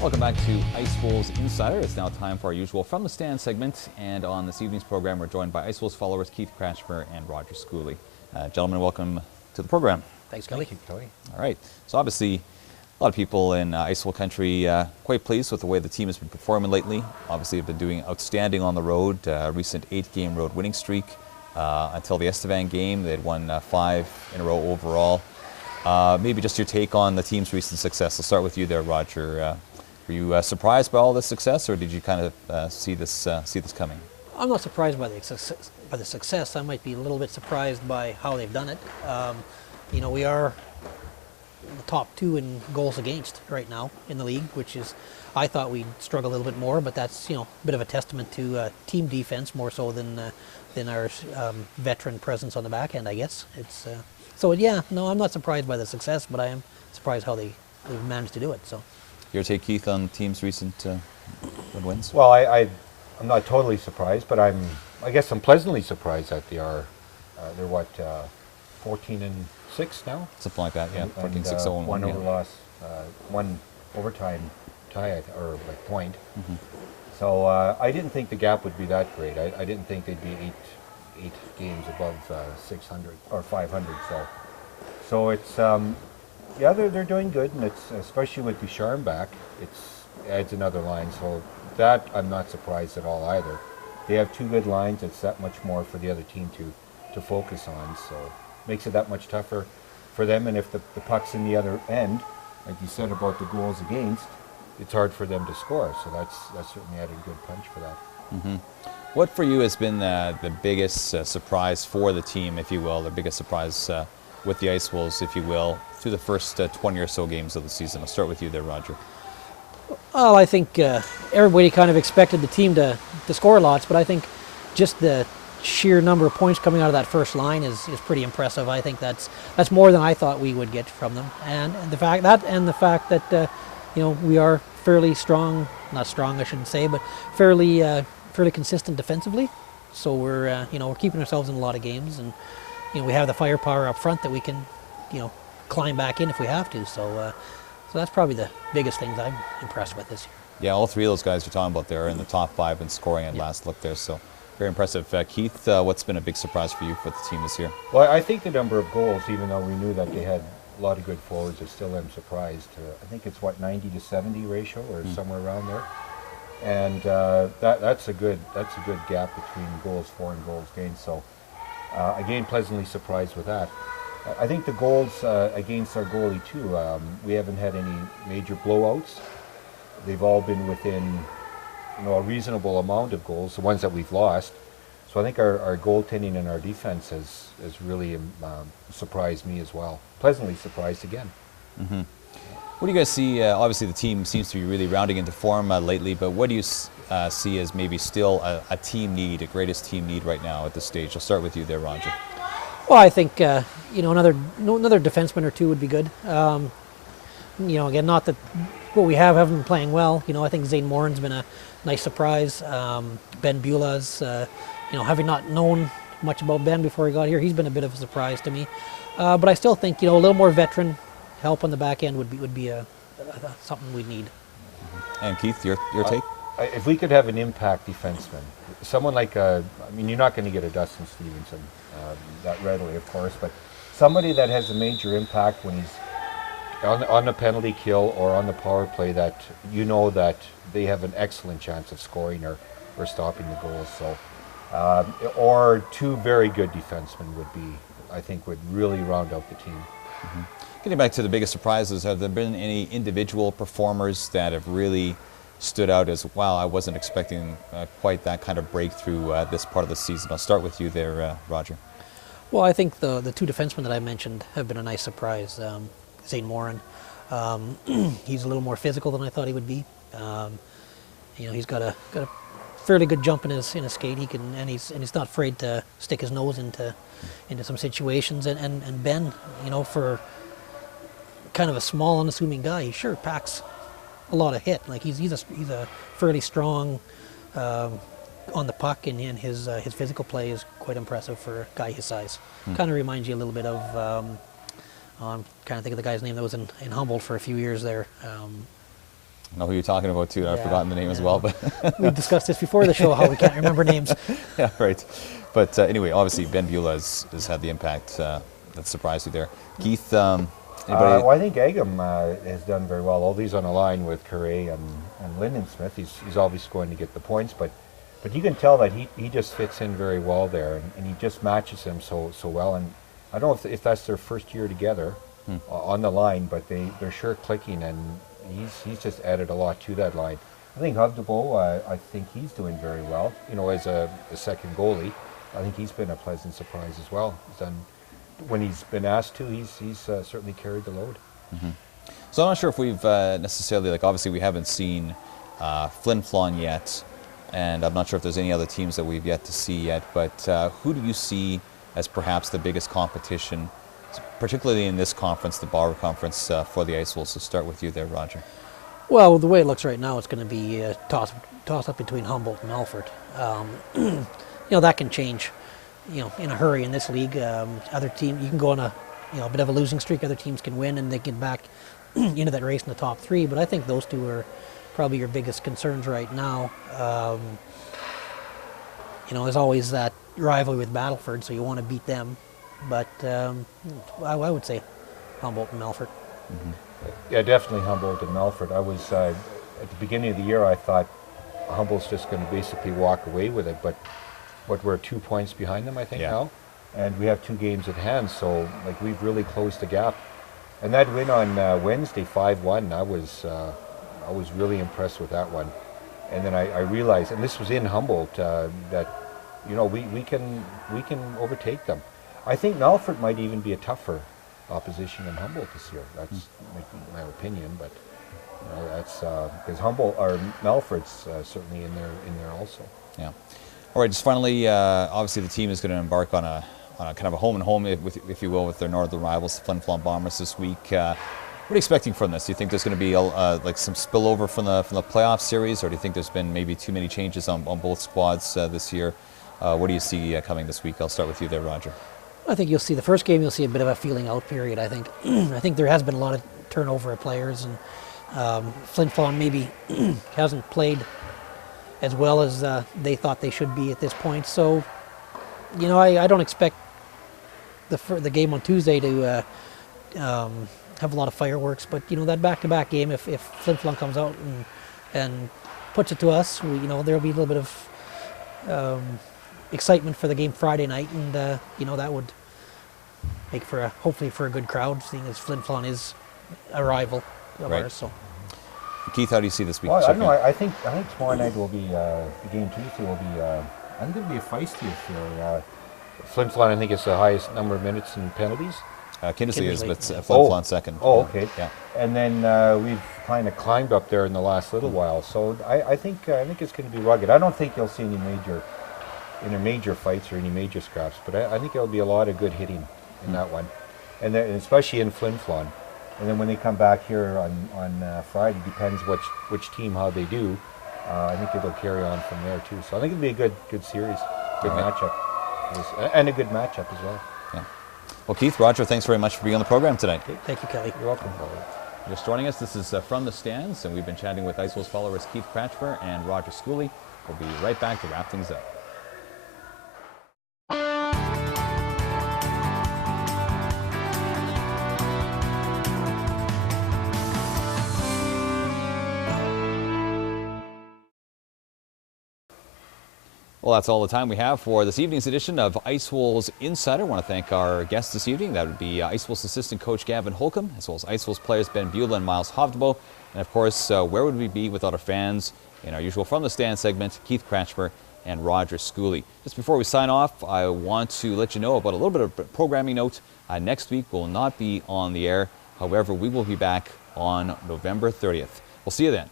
Welcome back to Ice Wolves Insider. It's now time for our usual From the Stand segment, and on this evening's program we're joined by Ice Wolves followers Keith Kratchmer and Roger Schooley. Gentlemen, welcome to the program. Thanks, Kelly. Thank you, Kelly. All right, so obviously a lot of people in Ice Wolf country quite pleased with the way the team has been performing lately. Obviously, they've been doing outstanding on the road, recent 8-game road winning streak. Until the Estevan game, they had won 5 in a row overall. Maybe just your take on the team's recent success. I'll start with you there, Roger. Were you surprised by all this success, or did you kind of see this coming? I'm not surprised by the success. I might be a little bit surprised by how they've done it. You know, we are the top 2 in goals against right now in the league, which is, I thought we'd struggle a little bit more, but that's, you know, a bit of a testament to team defense more so than our veteran presence on the back end, I guess. It's so yeah, no, I'm not surprised by the success, but I am surprised how they've managed to do it. So. Your take, Keith, on the team's recent wins? Well, I'm not totally surprised, but I guess I'm pleasantly surprised that they are. They're what, 14-6 now? Something like that, yeah. 14-6-0. One over loss, one overtime tie or like point. Mm-hmm. So I didn't think the gap would be that great. I didn't think they'd be eight games above 600 or 500. So it's. Yeah, they're doing good, and it's especially with Ducharme back, it adds another line. So that I'm not surprised at all either. They have 2 good lines. It's that much more for the other team to focus on. So makes it that much tougher for them. And if the puck's in the other end, like you said about the goals against, it's hard for them to score. So that's certainly added a good punch for that. Mm-hmm. What for you has been the biggest surprise for the team, if you will, the biggest surprise with the Ice Wolves, if you will, through the first 20 or so games of the season? I'll start with you there, Roger. Well, I think everybody kind of expected the team to score lots, but I think just the sheer number of points coming out of that first line is pretty impressive. I think that's more than I thought we would get from them, and the fact that you know, we are fairly strong, not strong I shouldn't say, but fairly consistent defensively. So we're you know, we're keeping ourselves in a lot of games, and you know, we have the firepower up front that we can, you know, climb back in if we have to. So that's probably the biggest things I'm impressed with this year. Yeah, all 3 of those guys you're talking about there are in the top 5 in scoring at last look there. So very impressive. Keith, what's been a big surprise for you for the team this year? Well, I think the number of goals, even though we knew that they had a lot of good forwards, I still am surprised. I think it's what, 90-70 ratio or somewhere around there. And that's a good gap between goals for and goals gained. So again, pleasantly surprised with that. I think the goals against our goalie too, we haven't had any major blowouts. They've all been within, you know, a reasonable amount of goals, the ones that we've lost. So I think our goaltending and our defense has really surprised me as well. Pleasantly surprised again. Mm-hmm. What do you guys see? Obviously the team seems to be really rounding into form lately, but what do you see as maybe still a team need, a greatest team need right now at this stage? I'll start with you there, Roger. Well, I think you know, another defenseman or 2 would be good. You know, again, not that what we haven't been playing well. You know, I think Zane Morin's been a nice surprise. Ben Beulah's, you know, having not known much about Ben before he got here, he's been a bit of a surprise to me. But I still think, you know, a little more veteran help on the back end would be something we'd need. And Keith, your take? If we could have an impact defenseman, someone like I mean, you're not going to get a Dustin Stevenson that readily, of course, but somebody that has a major impact when he's on the penalty kill or on the power play, that you know that they have an excellent chance of scoring or stopping the goals. So, or 2 very good defensemen would really round out the team. Mm-hmm. Getting back to the biggest surprises, have there been any individual performers that have really stood out as, wow, I wasn't expecting quite that kind of breakthrough this part of the season? I'll start with you there, Roger. Well, I think the 2 defensemen that I mentioned have been a nice surprise. Zane Morin, he's a little more physical than I thought he would be. You know, he's got a fairly good jump in his skate. He's not afraid to stick his nose into some situations. And Ben, you know, for kind of a small, unassuming guy, he sure packs a lot of hit. Like he's a fairly strong on the puck, and his physical play is quite impressive for a guy his size. Kind of reminds you a little bit of I'm trying to think of the guy's name that was in Humboldt for a few years there. I know who you're talking about too. I've Yeah, forgotten the name as yeah. well, but We discussed this before the show, how we can't remember names. yeah, right. But anyway, obviously Ben Beulah has had the impact that surprised you there. Keith, anybody? Well, I think Agam has done very well. All these on the line with Curray and Lyndon Smith. He's obviously going to get the points, but you can tell that he just fits in very well there, and he just matches him so well. And I don't know if that's their first year together on the line, but they're sure clicking, and he's just added a lot to that line. I think Hovdebo, I think he's doing very well. You know, as a second goalie, I think he's been a pleasant surprise as well. He's done, when he's been asked to, he's certainly carried the load. So I'm not sure if we've necessarily, like, obviously we haven't seen Flin Flon yet, and I'm not sure if there's any other teams that we've yet to see yet, but who do you see as perhaps the biggest competition, particularly in this conference, the Bauer Conference, for the Ice Wolves? So start with you there, Roger. Well, the way it looks right now, it's going to be a toss up between Humboldt and Melfort. You know, that can change, you know, in a hurry in this league. Other team, you can go on a bit of a losing streak. Other teams can win and they get back into that race in the top three. But I think those two are probably your biggest concerns right now. You know, there's always that rivalry with Battleford, so you want to beat them. But I would say Humboldt and Melfort. Yeah, definitely Humboldt and Melfort. I was, at the beginning of the year, I thought Humboldt's just going to basically walk away with it, but we're 2 points behind them, I think, now. And we have 2 games at hand, so like we've really closed the gap. And that win on Wednesday, 5-1, I was really impressed with that one. And then I realized, and this was in Humboldt, that, you know, we can overtake them. I think Melfort might even be a tougher opposition in Humboldt this year. That's my opinion, but you know, that's because Humboldt or Melfort's certainly in there also. Yeah. All right. Just finally, obviously the team is going to embark on a kind of a home and home, if you will, with their northern rivals, the Flin Flon Bombers, this week. What are you expecting from this? Do you think there's going to be like some spillover from the playoff series, or do you think there's been maybe too many changes on both squads this year? What do you see coming this week? I'll start with you there, Roger. I think you'll see the first game. You'll see a bit of a feeling out period. I think. I think there has been a lot of turnover of players, and Flin Flon maybe hasn't played as well as they thought they should be at this point. So, you know, I don't expect the game on Tuesday to have a lot of fireworks. But you know, that back-to-back game, if Flin Flon comes out and puts it to us, there'll be a little bit of excitement for the game Friday night, and you know, that would make for hopefully for a good crowd, seeing as Flin Flon is a rival of ours. So, Keith, how do you see this week? Well, I don't know. I think tomorrow night will be the game Tuesday will be. I think it'll be a feisty affair. Flin Flon, I think, is the highest number of minutes and penalties. Kindersley is, but Flin Flon second. Oh, okay. Yeah. And then we've kind of climbed up there in the last little while. So I think it's going to be rugged. I don't think you'll see any major fights or any major scraps, but I think there'll be a lot of good hitting in that one, and especially in Flin Flon. And then when they come back here on Friday, depends which team, how they do. I think it'll carry on from there too. So I think it'll be a good series, good matchup, and a good matchup as well. Yeah. Well, Keith, Roger, thanks very much for being on the program tonight. okay. Thank you, Kelly. You're welcome. Just joining us, this is From the Stands, and we've been chatting with Ice Wolves followers Keith Cratchmer and Roger Schooley. We'll be right back to wrap things up. Well, that's all the time we have for this evening's edition of Ice Wolves Insider. I want to thank our guests this evening. That would be Ice Wolves assistant coach Gavin Holcomb, as well as Ice Wolves players Ben Beulah and Myles Hovdebo. And of course, where would we be without our fans? In our usual From the Stand segment, Keith Cratchmer and Roger Schooley. Just before we sign off, I want to let you know about a little bit of a programming note. Next week will not be on the air. However, we will be back on November 30th. We'll see you then.